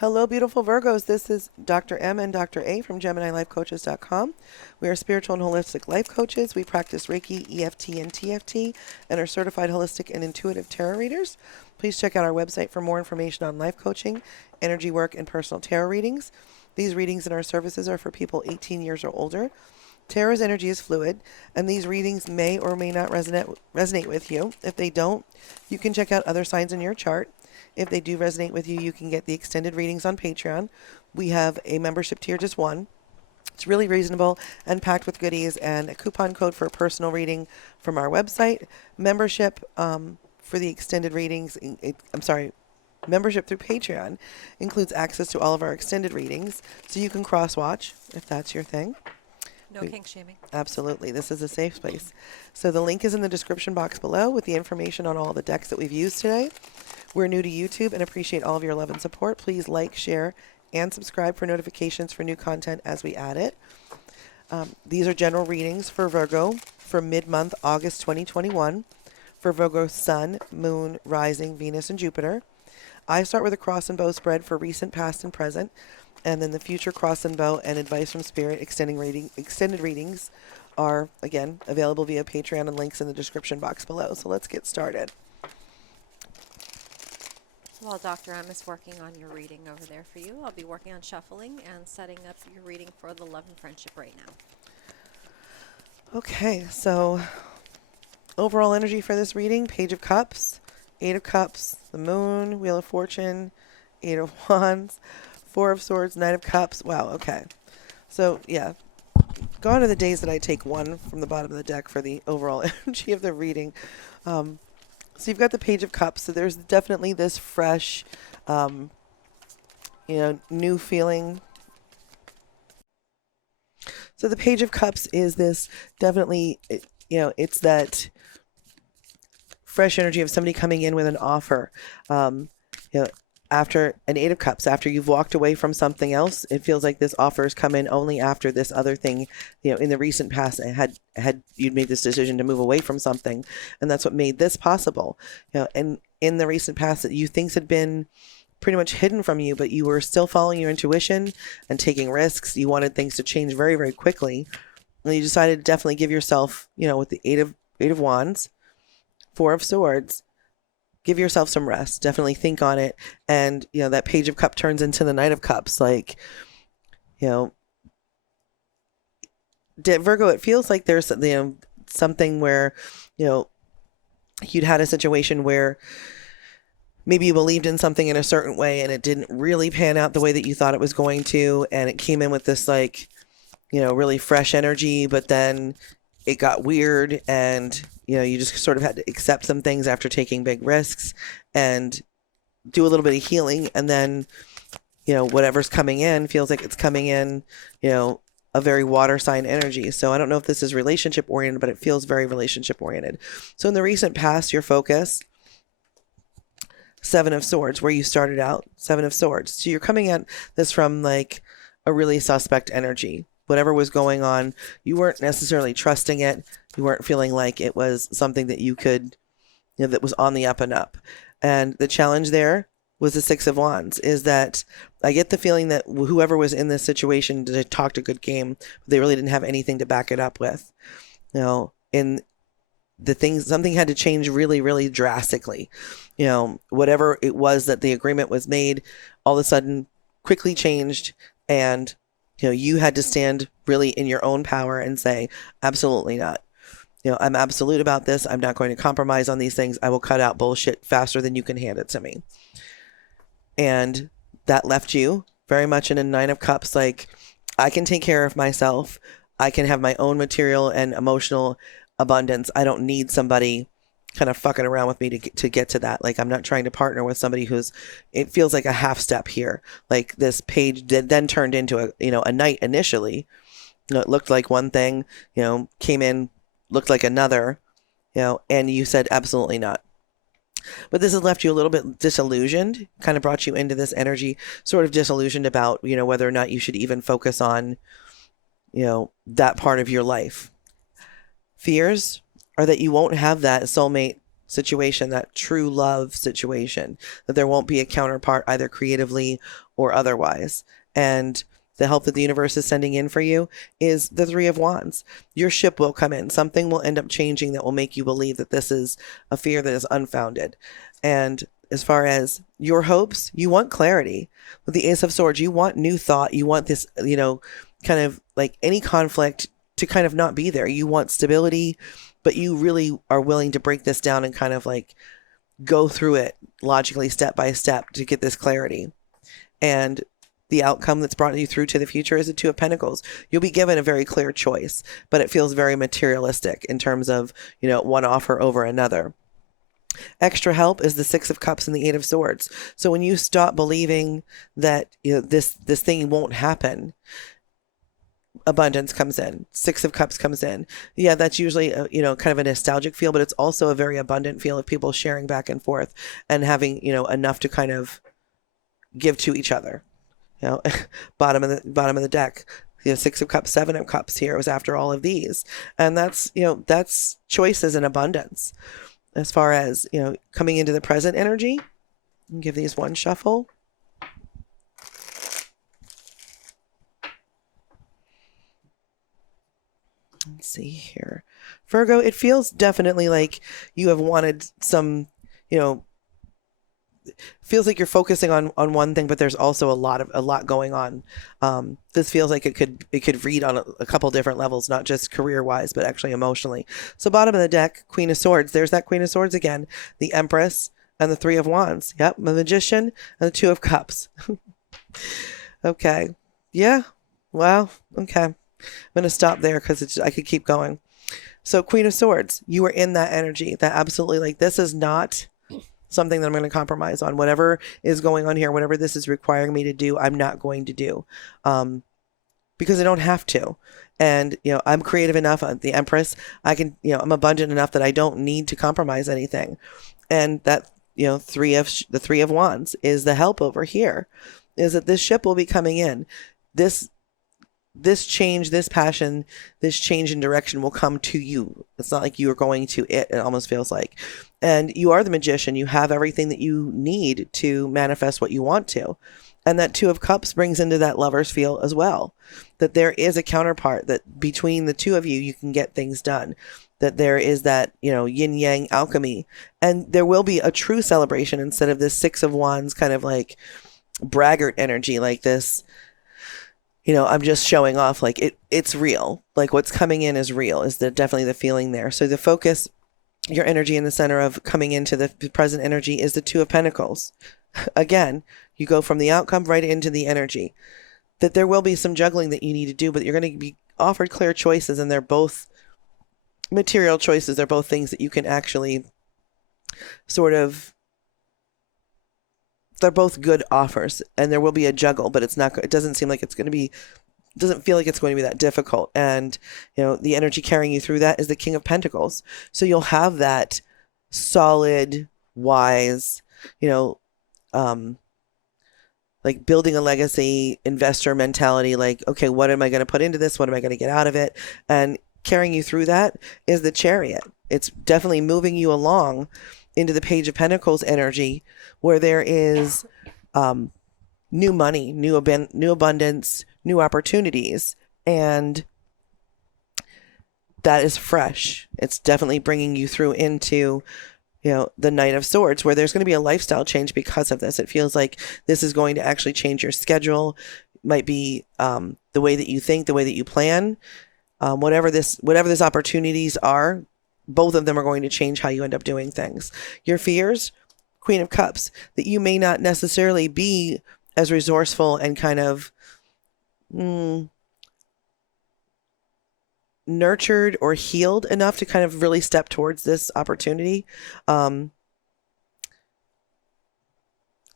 Hello, beautiful Virgos. This is Dr. M and Dr. A from GeminiLifeCoaches.com. We are spiritual and holistic life coaches. We practice Reiki, EFT, and TFT, and are certified holistic and intuitive tarot readers. Please check out our website for more information on life coaching, energy work, and personal tarot readings. These readings and our services are for people 18 years or older. Tarot's energy is fluid, and these readings may or may not resonate with you. If they don't, you can check out other signs in your chart. If they do resonate with you, you can get the extended readings on Patreon. We have a membership tier, just one. It's really reasonable and packed with goodies and a coupon code for a personal reading from our website. Membership for the extended readings, membership through Patreon includes access to all of our extended readings, so you can cross-watch if that's your thing. No kink shaming. Absolutely. This is a safe space. So the link is in the description box below with the information on all the decks that we've used today. We're new to YouTube and appreciate all of your love and support. Please like, share, and subscribe for notifications for new content as we add it. These are general readings for Virgo for mid-month August 2021 for Virgo Sun, Moon, Rising, Venus, and Jupiter. I start with a cross and bow spread for recent, past, and present, and then the future cross and bow and advice from Spirit extended readings are, again, available via Patreon and links in the description box below. So let's get started. While Dr. M is working on your reading over there for you, I'll be working on shuffling and setting up your reading for the love and friendship right now. Okay, so overall energy for this reading, Page of Cups, Eight of Cups, the Moon, Wheel of Fortune, Eight of Wands, Four of Swords, Knight of Cups. Wow, okay. So, yeah, gone are the days that I take one from the bottom of the deck for the overall energy of the reading. So you've got the Page of Cups, so there's definitely this fresh, new feeling. So the Page of Cups is this definitely, it's that fresh energy of somebody coming in with an offer. After an Eight of Cups, after you've walked away from something else, it feels like this offer has come in only after this other thing, in the recent past had you'd made this decision to move away from something, and that's what made this possible. And in the recent past that you things had been pretty much hidden from you, but you were still following your intuition and taking risks. You wanted things to change very, very quickly, and you decided to definitely give yourself, with the Eight of Wands, Four of Swords, give yourself some rest. Definitely think on it. And, that Page of Cup turns into the Knight of Cups. Like, Virgo, it feels like there's, something where, you'd had a situation where maybe you believed in something in a certain way and it didn't really pan out the way that you thought it was going to. And it came in with this, really fresh energy, but then it got weird and, you just sort of had to accept some things after taking big risks and do a little bit of healing. And then, whatever's coming in feels like it's coming in, a very water sign energy. So I don't know if this is relationship oriented, but it feels very relationship oriented. So in the recent past, your focus, Seven of Swords, where you started out, Seven of Swords. So you're coming at this from like a really suspect energy. Whatever was going on, you weren't necessarily trusting it. You weren't feeling like it was something that you could, that was on the up and up. And the challenge there was the Six of Wands, is that I get the feeling that whoever was in this situation talked a good game, but they really didn't have anything to back it up with. In the things, something had to change really, really drastically. Whatever it was that the agreement was made, all of a sudden quickly changed, and you had to stand really in your own power and say, absolutely not. I'm absolute about this. I'm not going to compromise on these things. I will cut out bullshit faster than you can hand it to me. And that left you very much in a Nine of Cups. Like, I can take care of myself. I can have my own material and emotional abundance. I don't need somebody kind of fucking around with me to get to that. Like, I'm not trying to partner with somebody it feels like a half step here. Like, this page then turned into a knight initially. It looked like one thing, came in, looked like another, and you said absolutely not. But this has left you a little bit disillusioned, kind of brought you into this energy, sort of disillusioned about, whether or not you should even focus on, that part of your life. Fears are that you won't have that soulmate situation, that true love situation, that there won't be a counterpart either creatively or otherwise. And the help that the universe is sending in for you is the Three of Wands. Your ship will come in. Something will end up changing that will make you believe that this is a fear that is unfounded. And as far as your hopes, you want clarity. With the Ace of Swords, you want new thought. You want this, kind of like any conflict to kind of not be there. You want stability, but you really are willing to break this down and kind of like go through it logically step by step to get this clarity. And the outcome that's brought you through to the future is the Two of Pentacles. You'll be given a very clear choice, but it feels very materialistic in terms of, one offer over another. Extra help is the Six of Cups and the Eight of Swords. So when you stop believing that this thing won't happen, abundance comes in. Six of Cups comes in. Yeah, that's usually kind of a nostalgic feel, but it's also a very abundant feel of people sharing back and forth and having enough to kind of give to each other. Bottom of the deck, Six of Cups, Seven of Cups. Here was after all of these, and that's choices and abundance. As far as coming into the present energy, give these one shuffle. Let's see here, Virgo. It feels definitely like you have wanted some, feels like you're focusing on one thing, but there's also a lot going on. This feels like it could read on a couple different levels, not just career wise, but actually emotionally. So bottom of the deck, Queen of Swords. There's that Queen of Swords again, the Empress and the Three of Wands. Yep. The Magician and the Two of Cups. Okay. Yeah. Wow. Okay. I'm going to stop there because I could keep going. So Queen of Swords, you are in that energy that absolutely like, this is not something that I'm going to compromise on. Whatever is going on here, whatever this is requiring me to do, I'm not going to do, because I don't have to. And, I'm creative enough. The Empress, I can, I'm abundant enough that I don't need to compromise anything. And that, the Three of Wands is the help over here, is that this ship will be coming in. This change, this passion, this change in direction will come to you. It's not like you are going to it. It almost feels like. And you are the Magician. You have everything that you need to manifest what you want to. And that Two of Cups brings into that Lover's feel as well. That there is a counterpart, that between the two of you, you can get things done. That there is that, yin yang alchemy. And there will be a true celebration instead of this Six of Wands kind of like braggart energy, like this. I'm just showing off, like it's real. Like what's coming in is real, is definitely the feeling there. So the focus, your energy in the center of coming into the present energy is the Two of Pentacles. Again, you go from the outcome right into the energy. That there will be some juggling that you need to do, but you're going to be offered clear choices, and they're both material choices. They're both things that you can actually they're both good offers, and there will be a juggle, but it doesn't seem like doesn't feel like it's going to be that difficult. And, the energy carrying you through that is the King of Pentacles. So you'll have that solid, wise, like building a legacy investor mentality, like, okay, what am I going to put into this? What am I going to get out of it? And carrying you through that is the Chariot. It's definitely moving you along into the Page of Pentacles energy, where there is new money, new abundance, new opportunities, and that is fresh. It's definitely bringing you through into, the Knight of Swords, where there's going to be a lifestyle change because of this. It feels like this is going to actually change your schedule. Might be the way that you think, the way that you plan, whatever this opportunities are. Both of them are going to change how you end up doing things. Your fears, Queen of Cups, that you may not necessarily be as resourceful and kind of nurtured or healed enough to kind of really step towards this opportunity.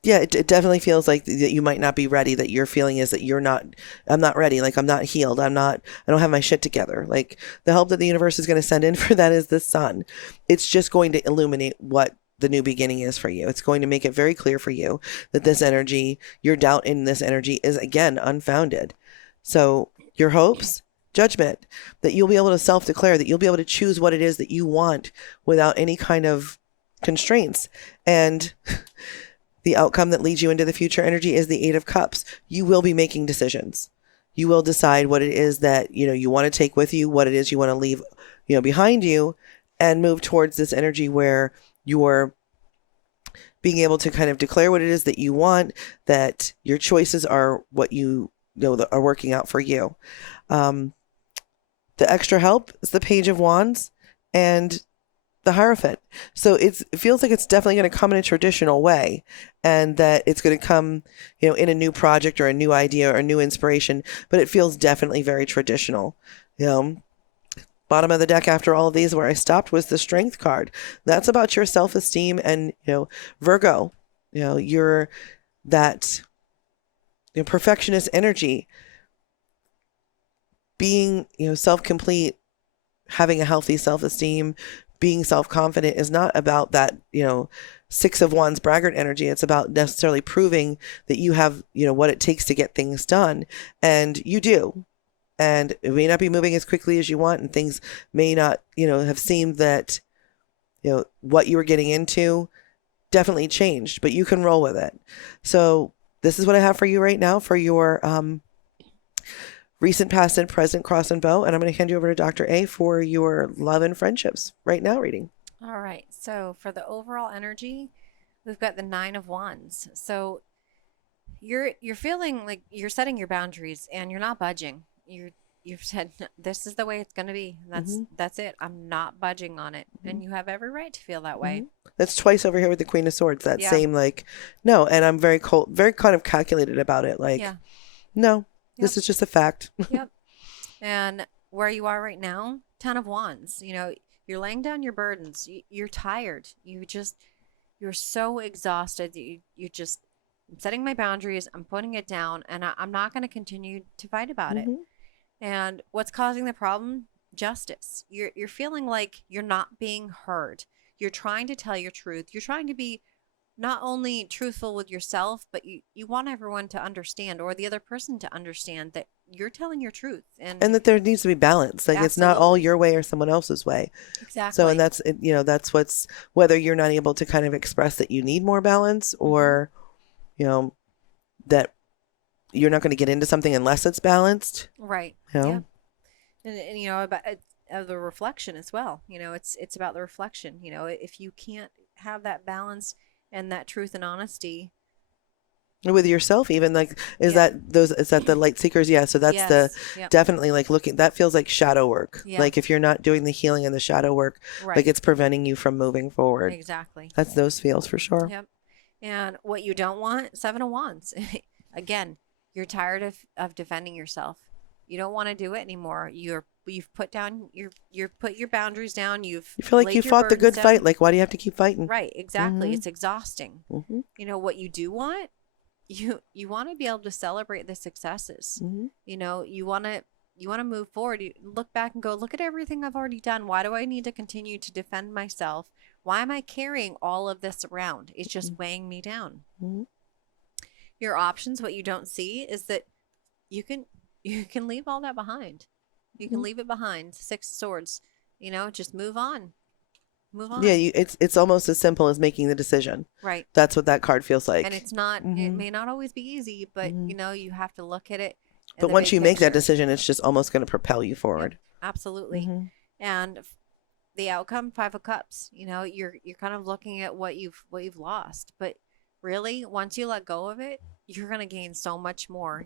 It definitely feels like that you might not be ready, that your feeling is that I'm not ready. Like I'm not healed. I don't have my shit together. Like the help that the universe is going to send in for that is the sun. It's just going to illuminate what the new beginning is for you. It's going to make it very clear for you that this energy, your doubt in this energy is again unfounded. So your hopes, Judgment, that you'll be able to self-declare, that you'll be able to choose what it is that you want without any kind of constraints. And the outcome that leads you into the future energy is the Eight of Cups. You will be making decisions. You will decide what it is that, you want to take with you, what it is you want to leave, behind you, and move towards this energy where you're being able to kind of declare what it is that you want, that your choices are what you know that are working out for you. The extra help is the Page of Wands and the Hierophant. So it feels like it's definitely going to come in a traditional way, and that it's going to come, in a new project or a new idea or a new inspiration, but it feels definitely very traditional. Bottom of the deck after all of these where I stopped was the Strength card. That's about your self-esteem and, Virgo, you're that perfectionist energy, being, self-complete, having a healthy self-esteem, being self-confident is not about that, Six of Wands braggart energy. It's about necessarily proving that you have, what it takes to get things done. And you do. And it may not be moving as quickly as you want, and things may not, have seemed that, what you were getting into definitely changed, but you can roll with it. So this is what I have for you right now for your recent, past, and present cross and bow. And I'm going to hand you over to Dr. A for your love and friendships right now reading. All right. So for the overall energy, we've got the Nine of Wands. So you're feeling like you're setting your boundaries and you're not budging. You've said this is the way it's going to be. That's it. I'm not budging on it. And you have every right to feel that way. That's twice over here with the Queen of Swords. That same no. And I'm very cold, very kind of calculated about it. No, this is just a fact. Yep. And where you are right now, Ten of Wands. You're laying down your burdens. You're tired. You're so exhausted. You just, I'm setting my boundaries. I'm putting it down, and I'm not going to continue to fight about it. And what's causing the problem? Justice. You're feeling like you're not being heard. You're trying to tell your truth. You're trying to be not only truthful with yourself, but you want everyone to understand, or the other person to understand, that you're telling your truth. And that there needs to be balance. Like, it's not all your way or someone else's way. Exactly. So, and that's, that's what's, whether you're not able to kind of express that you need more balance, or, that you're not going to get into something unless it's balanced. Right. Yeah. And about the reflection as well. It's about the reflection. If you can't have that balance and that truth and honesty with yourself, even, like, is that the light seekers? So that's definitely, like, looking, that feels like shadow work. Like, if you're not doing the healing and the shadow work, like, it's preventing you from moving forward. Exactly. That's those feels for sure. Yep. And what you don't want, Seven of Wands. Again, you're tired of defending yourself. You don't want to do it anymore. You've put down you've put your boundaries down. You feel like you fought the good fight. Like, why do you have to keep fighting? Right. Exactly. It's exhausting. What you do want, you want to be able to celebrate the successes. You want to move forward. You look back and go, look at everything I've already done. Why do I need to continue to defend myself? Why am I carrying all of this around? It's just weighing me down. Your options, what you don't see, is that you can leave all that behind. You can leave it behind. Six of Swords. Just move on. Move on. Yeah, it's almost as simple as making the decision. Right. That's what that card feels like. And it's not. It may not always be easy, but you have to look at it. But once you make that decision, it's just almost going to propel you forward. Yep, absolutely. And the outcome, Five of Cups. You're kind of looking at what you've lost, but really, once you let go of it, you're going to gain so much more.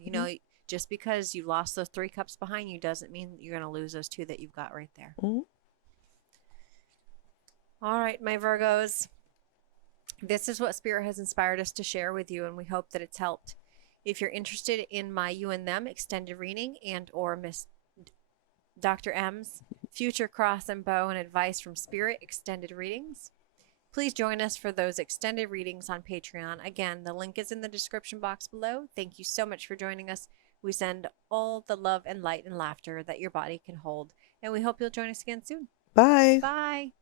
Just because you lost those 3 cups behind you doesn't mean that you're going to lose those 2 that you've got right there. All right, my Virgos. This is what Spirit has inspired us to share with you, and we hope that it's helped. If you're interested in my You and Them extended reading and or Miss Dr. M's Future Cross and Bow and Advice from Spirit extended readings, please join us for those extended readings on Patreon. Again, the link is in the description box below. Thank you so much for joining us. We send all the love and light and laughter that your body can hold, and we hope you'll join us again soon. Bye. Bye.